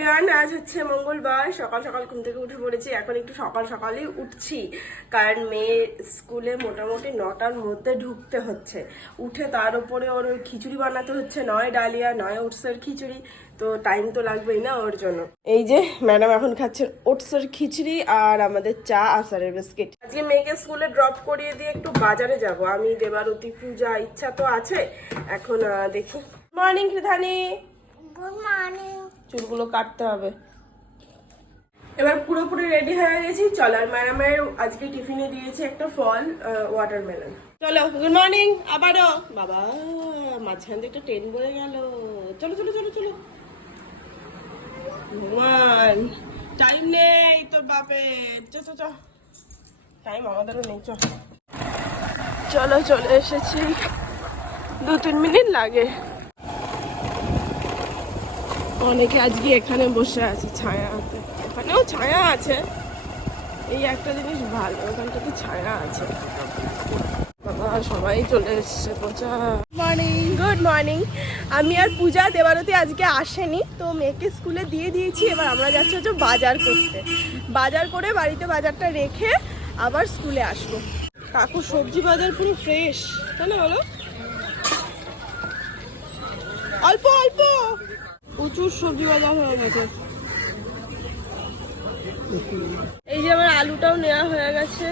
Everyone আজ হচ্ছে মঙ্গলবার, সকাল সকাল ঘুম থেকে উঠে পড়েছি, এখন একটু সকাল সকালই উঠছি, কারণ মেয়ে স্কুলে মোটামুটি নটার মধ্যে ঢুকতে হচ্ছে। উঠে তার উপরে ওর ওই খিচুড়ি বানাতে হচ্ছে, নয় ডালিয়া, নয় ওটসের খিচুড়ি, তো টাইম তো লাগবেই না ওর জন্য। এই যে ম্যাডাম এখন খাচ্ছেন ওটসের খিচুড়ি আর আমাদের চা আসারের বিস্কিট। আজকে মেয়েকে স্কুলে ড্রপ করিয়ে দিয়ে একটু বাজারে যাব। আমি দেবারতী পূজা, ইচ্ছা তো আছে। এখন দেখি। মর্নিং কৃধানী গুড মর্নিং চুলগুলো কাটতে হবে। এবার পুরোপুরি রেডি হয়ে গেছি। চল, আর ম্যাডামের আজকে টিফিনে দিয়েছে একটা ফল ওয়াটারমেলন চলো গুড মর্নিং আবারও। বাবা, মাঝখান থেকে ট্রেন বয়ে গেল। চলো চলো চলো চলো। টাইম নেই তোর বাপের। চ চ টাইম আমাদেরও নেই চলো, চলে এসেছি। দু তিন মিনিট লাগে। অনেকে আজকে এখানে বসে আছে ছায়াতে এখানেও ছায়া আছে। এই একটা জিনিস ভালো, ওখানটাতে ছায়া আছে। সবাই চলে এসছে, পূজা। মর্নিং গুড মর্নিং আমি আর পূজা দেবারতী আজকে আসেনি, তো মেয়েকে স্কুলে দিয়ে দিয়েছি। এবার আমরা যাচ্ছি হচ্ছে বাজার করতে। বাজার করে বাড়িতে বাজারটা রেখে আবার স্কুলে আসব। কাকু, সবজি বাজার পুরো ফ্রেশ তাই না বলো? অল্প অল্প! প্রচুর সবজি বাজার হয়ে গেছে। এই যে আমার আলুটাও নেওয়া হয়ে গেছে।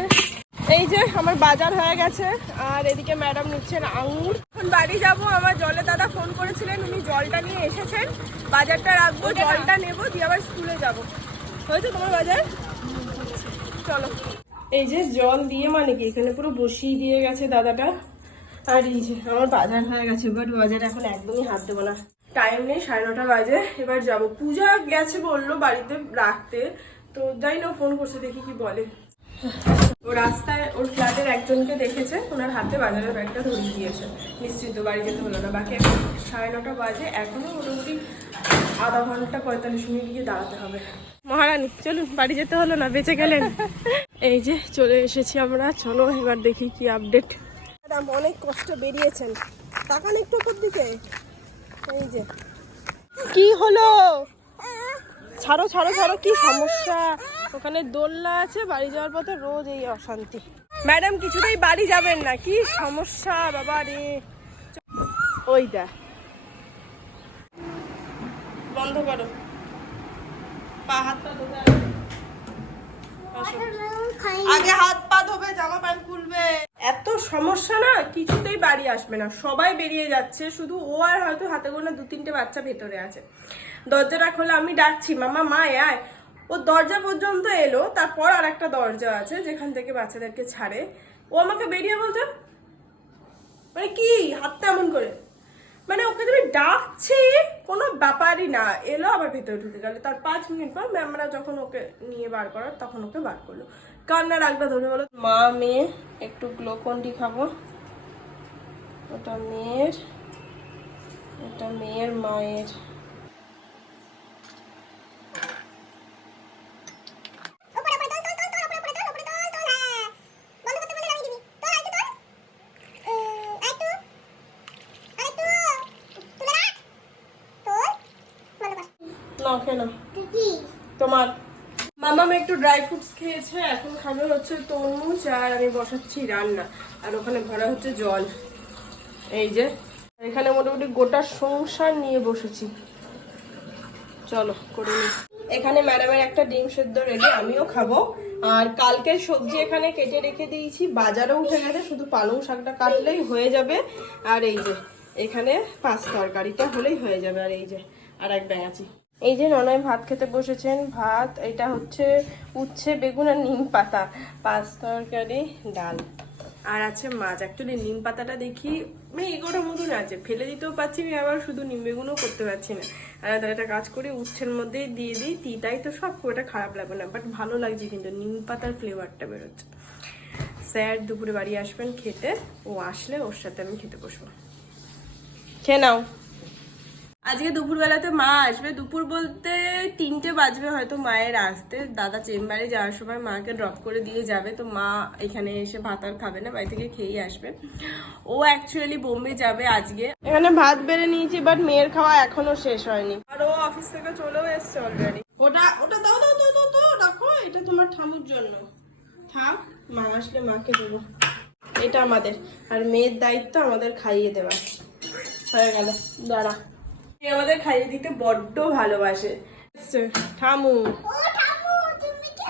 এই যে আমার বাজার হয়ে গেছে আর এদিকে ম্যাডাম নিচ্ছেন আঙুর। এখন বাড়ি যাব আমার জলে দাদা ফোন করেছিলেন উনি জলটা নিয়ে এসেছেন। বাজারটা রাখব জলটা নেব দিয়ে আবার স্কুলে যাব। হয়েছে তোমার বাজার? চলো। এই যে জল দিয়ে মানে কি এখানে পুরো বসিয়ে দিয়ে গেছে দাদাটা। আর এই যে আমার বাজার হয়ে গেছে বাট বাজার এখন একদমই হাত দেবো না। টাইম নেই, সাড়ে নটা বাজে, এবার যাব। পূজা গেছে বলল বাড়িতে রাখতে, তো যাই না ফোন করছে, দেখি কি বলে। ও রাস্তায়, ওর ফ্ল্যাটের একজনকে দেখেছে, ওনার হাতে বাজারের ব্যাগটা ধরিয়ে দিয়েছে। নিশ্চিন্ত বাড়ি যেতে হলো না। বাকি এখন সাড়ে নটা বাজে, এখনও মোটামুটি আধা ঘণ্টা পঁয়তাল্লিশ মিনিট গিয়ে দাঁড়াতে হবে। মহারানী, চলুন, বাড়ি যেতে হলো না, বেঁচে গেলেন। এই যে, চলে এসেছি আমরা, চলো এবার দেখি কি আপডেট অনেক কষ্ট বেরিয়েছেন। তাকান একটু দিকে। এই যে। কি হলো? ছাড়ো ছাড়ো ছাড়ো, কি সমস্যা? ওখানে দোলনা আছে, বাড়ি যাওয়ার পথে রোজ এই অশান্তি। ম্যাডাম, কিছুতেই বাড়ি যাবেন না, কি সমস্যা, বাবা রে। ওই দা বন্ধ করো। আগে হাত পা ধোবে, জামা প্যান্ট খুলবে। এত সমস্যা না, কিছুতেই বাড়ি আসবে না। সবাই বেরিয়ে যাচ্ছে, শুধু ও আর হয়তো হাতে গোনা দু তিনটে বাচ্চা ভেতরে আছে। দরজাটা খোলা, আমি ডাকছি, মামা, মা আয়। ও দরজা পর্যন্ত এলো, তারপর আর একটা দরজা আছে, যেখান থেকে বাচ্চাদেরকে ছাড়ে। ও আমাকে বেরিয়ে বলছে মানে কি, হাতটা এমন করে? মানে ওকে তুমি ডাকছি, কোনো ব্যাপারই না। এলো, আবার ভেতরে ঢুকে গেল। তার পাঁচ মিনিট পর ম্যামরা যখন ওকে নিয়ে বার করার, তখন ওকে বার করল। কান্নার আগটা ধরে বলো। মা মেয়ে একটু গ্লোকন্ডি খাব। ওটা মেয়ের এটা মেয়ের মায়ের। খেয়ে না তোমার। মামাম একটু ড্রাই ফ্রুটস খেয়েছে, এখন খাবে হচ্ছে তরমুজ আর আমি বসাচ্ছি রান্না। আর ওখানে ভরা হচ্ছে জল। এই যে, এখানে মোটামুটি গোটা সংসার নিয়ে বসেছি। চলো, করে এখানে ম্যাডামের একটা ডিম সেদ্ধ রেডি আমিও খাব। আর কালকের সবজি এখানে কেটে রেখে দিয়েছি, বাজারও উঠে গেছে, শুধু পালং শাকটা কাটলেই হয়ে যাবে। আর এই যে, এখানে পাঁচ তরকারিটা হলেই হয়ে যাবে, আর এই যে, আর এক ব্যাঙ আছি এই যে ননয় ভাত খেতে বসেছেন ভাত এটা হচ্ছে উচ্ছে বেগুন আর নিম পাতা পাঁচ তরকারি ডাল। আর আছে মাছ অ্যাকচুয়ালি নিম পাতাটা দেখি মানে এগোটার মতন আছে ফেলে দিতেও পারছি না আবার শুধু নিম বেগুনও করতে পারছি না। আর তাহলে একটা কাজ করি উচ্ছের মধ্যেই দিয়ে দিই তিতাই তো সব খুব একটা খারাপ লাগবে না বাট ভালো লাগছে কিন্তু নিম পাতার ফ্লেভারটা বেরোচ্ছে। স্যার দুপুরে বাড়ি আসবেন খেতে ও আসলে ওর সাথে আমি খেতে বসবো। খেয়ে নাও। আজকে দুপুরবেলাতে মা আসবে। দুপুর বলতে তিনটে বাজবে হয়তো মায়ের আসতে। দাদা চেম্বারে যাওয়ার সময় মাকে ড্রপ করে দিয়ে যাবে। তো মা এখানে এসে ভাত আর খাবে না, বাড়ি থেকে খেয়েই আসবে। ও অ্যাকচুয়ালি বোম্বে যাবে আজকে। এখানে ভাত বেড়ে নিয়েছি বাট মেয়ের খাওয়া এখনও শেষ হয়নি। আর ও অফিস থেকে চলেও এসছে অলরেডি ওটা ওটা দাও দাও দাও দাও রাখো, এটা তোমার ঠামুর জন্য। থাম, মা আসলে মাকে দেবো। এটা আমাদের। আর মেয়ের দায়িত্ব আমাদের খাইয়ে দেওয়া হয়ে গেল, দাঁড়া। আমাদের খাইয়ে দিতে বড্ড ভালোবাসে। ঠামু ও ঠাকু তুমি কি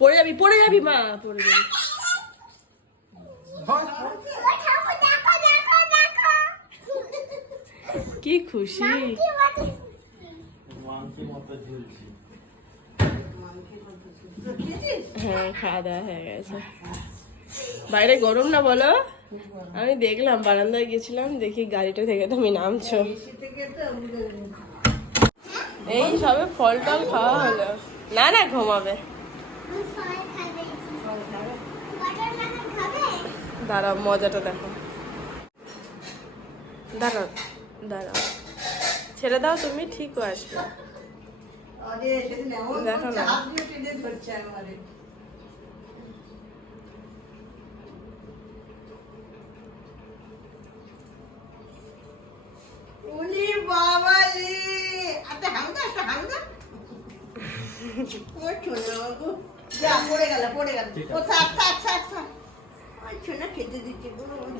পড়ে যাবি পড়ে যাবি মা পড়ে যাবি। কি খুশি। কি ওয়াটার হ্যাঁ খাওয়া দাওয়া হয়ে গেছে। বাইরে গরম না বলো? আমি দেখলাম, বারান্দায় গেছিলাম, দেখি গাড়িটা থেকে তুমি নামছো। এই সবে ফল টল খাওয়া হলো। না না, ঘুমাবে। দাঁড়াও, মজাটা দেখো। দাঁড়াও দাঁড়াও। ছেড়ে দাও, তুমি ঠিকও আসবে। দেখো না। উনি বাবা রে। আচ্ছা হামদা একটা ও ছোনা বাবু। যা পড়ে গেল পড়ে গেল। ও থাক থাক থাক থাক। ছোনা খেতে দিচ্ছি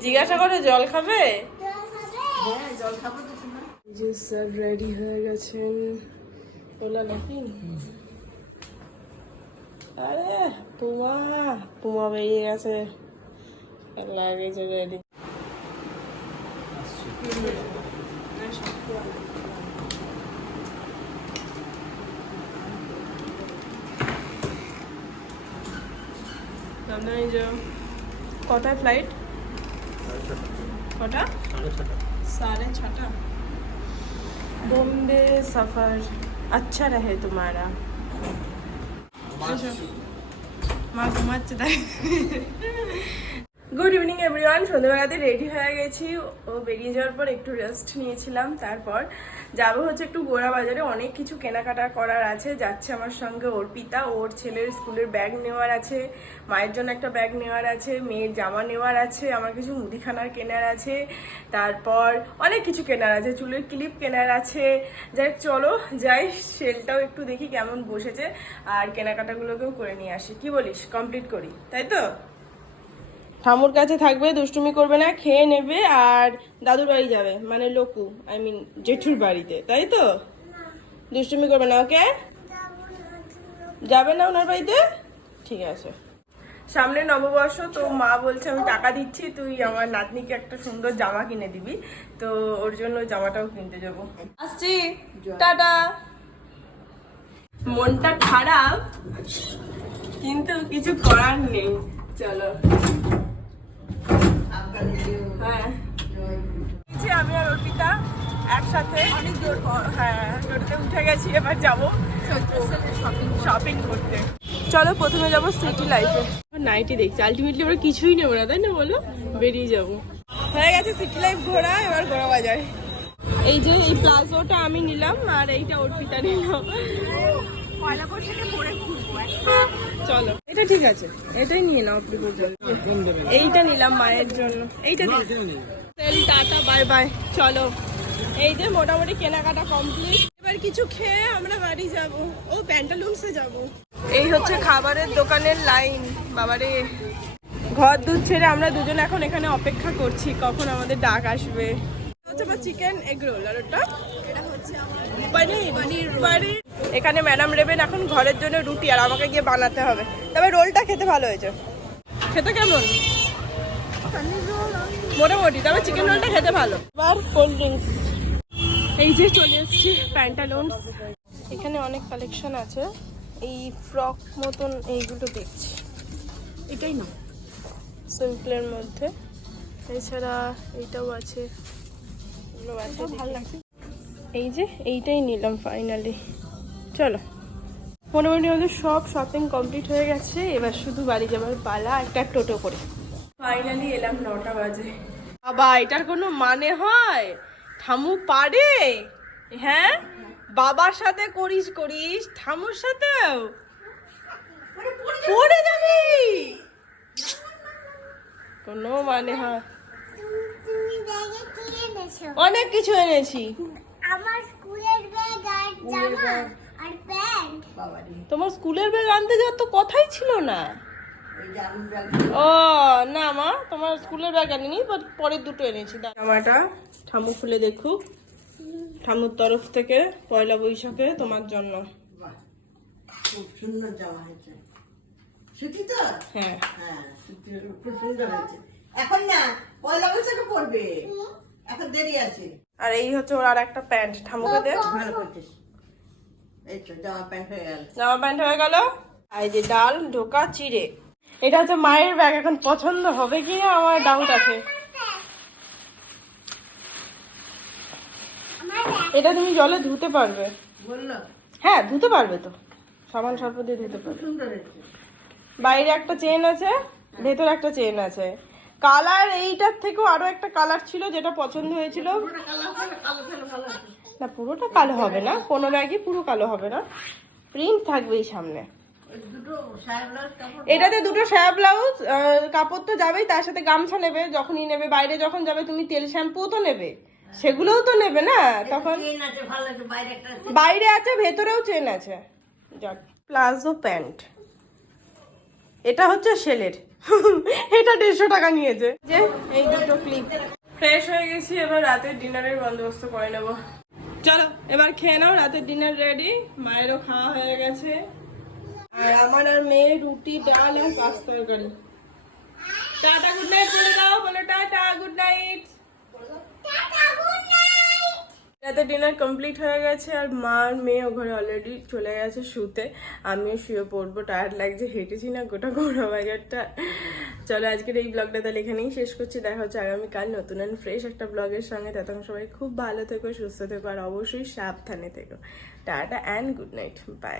জিজ্ঞাসা করে জল খাবে? জল খাবে হ্যাঁ জল খাব তো শোনা। যে স্যার রেডি হয়ে গেছেন। ওলা নাকি আরে পুমা পুমা বেরিয়ে গেছে লাগে চলে রেডি কটায় ফ্লাইট কটা সাড়ে ছটা বোম্বে সাফার अच्छा रहे तुम्हारा। माँ घुमा গুড ইভিনিং এভরিওয়ান সন্ধ্যাবেলাতে রেডি হয়ে গেছি। ও, বেরিয়ে যাওয়ার পর একটু রেস্ট নিয়েছিলাম। তারপর যাব হচ্ছে একটু গোড়া বাজারে। অনেক কিছু কেনাকাটা করার আছে। যাচ্ছে আমার সঙ্গে অর্পিতা। ওর ছেলের স্কুলের ব্যাগ নেওয়ার আছে। মায়ের জন্য একটা ব্যাগ নেওয়ার আছে। মেয়ের জামা নেওয়ার আছে। আমার কিছু মুদিখানার কেনার আছে। তারপর অনেক কিছু কেনার আছে। চুলের ক্লিপ কেনার আছে। যাই, চলো যাই। সেলটাও একটু দেখি কেমন বসেছে। আর কেনাকাটাগুলোকেও করে নিয়ে আসি। কি বলিস? কমপ্লিট করি। তাই তো? ঠামুর কাছে থাকবে, দুষ্টুমি করবে না, খেয়ে নেবে আর দাদুর বাড়ি যাবে মানে লোকু আই মিন জেঠুর বাড়িতে, তাই তো? দুষ্টুমি করবে না, ওকে? যাবে না ওনার বাড়িতে? ঠিক আছে। সামনে নববর্ষ, তো মা বলছে, আমি টাকা দিচ্ছি, তুই আমার নাতনিকে একটা সুন্দর জামা কিনে দিবি। তো ওর জন্য জামাটাও কিনতে যাব। আসছি। টাটা। মনটা খারাপ, কিন্তু কিছু করার নেই। চলো। হ্যাঁ। আমি আর অর্পিতা একসাথে অনেক দূর হ্যাঁ টোটোতে উঠে গেছি এবার যাব শপিং করতে। চলো প্রথমে যাব সিটি লাইফে নাইটি দেখছি। আলটিমেটলি আমরা কিছুই নেব না তাই না বলো? বেরিয়ে যাব। হয়ে গেছে সিটি লাইফ ঘোরা এবার ঘোরা বাজার। এই যে এই প্লাজোটা আমি নিলাম আর এইটা অর্পিতা নিলাম পয়লা বৈশাখে পরে চলো। এটা ঠিক আছে। এটাই নিয়ে নাও আপনি এইটা নিলাম মায়ের জন্য। এইটা টাটা বাই বাই। চলো। এই যে মোটামুটি কেনাকাটা কমপ্লিট এবার কিছু খেয়ে আমরা বাড়ি যাব। ও প্যান্টালুন্সে যাব। এই হচ্ছে খাবারের দোকানের লাইন বাবারে। ঘর দুধ ছেড়ে আমরা দুজন এখন এখানে অপেক্ষা করছি। কখন আমাদের ডাক আসবে। হচ্ছে আমার চিকেন এগ রোল আর ওটা? এটা হচ্ছে পনির এখানে ম্যাডাম রেবেন এখন ঘরের জন্য রুটি, আর আমাকে গিয়ে বানাতে হবে। তবে রোলটা খেতে ভালো হয়েছে। খেতে কেমন? মোটামুটি, তবে চিকেন রোলটা খেতে ভালো। আর কোল্ড ড্রিঙ্কস এই যে চলে এসেছি প্যান্টালুন্স এখানে অনেক কালেকশন আছে। এই ফ্রক মতন এইগুলো দেখছি। এটাই না সিম্পলের মধ্যে। এছাড়া এইটাও আছে। এগুলো আছে ভালো লাগছে এই যে এইটাই নিলাম ফাইনালি চলো। মোটামুটি আমাদের সব শপিং কমপ্লিট হয়ে গেছে এবার শুধু বাড়ি যাবার পালা একটা টোটো করে। ফাইনালি এলাম নটা বাজে। বাবা এটার কোনো মানে হয়? থামু পারে? হ্যাঁ? বাবার সাথে করিস করিস। ঠামুর সাথেও? পড়ে যাবি? কোনো মানে হয়। অনেক কিছু এনেছি। আমার স্কুলের ব্যাগ আর জামা আর প্যান্ট। তোমার স্কুলের ব্যাগ আনতে যাওয়ার তো কথাই ছিল না। ও না মা তোমার স্কুলের ব্যাগ আনিনি পরের দুটো এনেছি জামাটা ঠামু খুলে দেখুক। ঠামুর তরফ থেকে পয়লা বৈশাখে তোমার জন্য খুব সুন্দর জামা হয়েছে। সুতি তো? হ্যাঁ। হ্যাঁ খুব সুন্দর হয়েছে। এখন না পয়লা বৈশাখে পড়বে এখন দেরি আছে। আর এই হচ্ছে ওর আর একটা প্যান্ট ঠামুকে দে। জামা প্যান্ট হয়ে গেল। হয়ে আর যে ডাল ঢোকা চিড়ে। এটা হচ্ছে মায়ের ব্যাগ এখন পছন্দ হবে কি না? আমার ডাউট আছে। এটা তুমি জলে ধুতে পারবে। হ্যাঁ ধুতে পারবে তো। সাবান সর্প দিয়ে ধুতে পারবে। বাইরে একটা চেন আছে ভেতরে একটা চেন আছে। কালার এইটার থেকেও আরও একটা কালার ছিল যেটা পছন্দ হয়েছিল। না, পুরোটা কালো হবে না। কোনো ব্যাগই পুরো কালো হবে না। প্রিন্ট থাকবে এই সামনে। এটাতে দুটো সায়া ব্লাউজ কাপড় তো যাবেই, তার সাথে গামছা নেবে। যখনই নেবে, বাইরে যখন যাবে, তুমি তেল শ্যাম্পু তো নেবে। সেগুলোও তো নেবে না? তখন বাইরে আছে, ভেতরেও চেন আছে। Palazzo pant. এটা হচ্ছে সেলের এটা দেড়শো টাকা নিয়েছে। যে এই দুটো ক্লিপ ফ্রেশ হয়ে গেছি এবার রাতের ডিনারের বন্দোবস্ত করে নেব। চলো এবার খেয়ে নাও রাতের ডিনার রেডি মায়েরও খাওয়া হয়ে গেছে। আর আমার আর মেয়ে রুটি ডাল আর পাঁচ তরকারি। টাটা গুড নাইট বলে দাও বলো টাটা গুড নাইট রাতে ডিনার কমপ্লিট হয়ে গেছে আর মা আর মেয়ে ও ঘরে অলরেডি চলে গেছে শুতে। আমিও শুয়ে পড়ব টায়ার্ড লাগছে, হেঁটেছি না, গোটা গোড়া বাজারটা। চলো আজকের এই ব্লগটা তাহলে এখানেই শেষ করছি, দেখা হচ্ছে আগামীকাল নতুন অ্যান্ড ফ্রেশ একটা ব্লগের সঙ্গে। তখন সবাই খুব ভালো থেকো, সুস্থ থেকো আর অবশ্যই সাবধানে থেকো। Tata and good night bye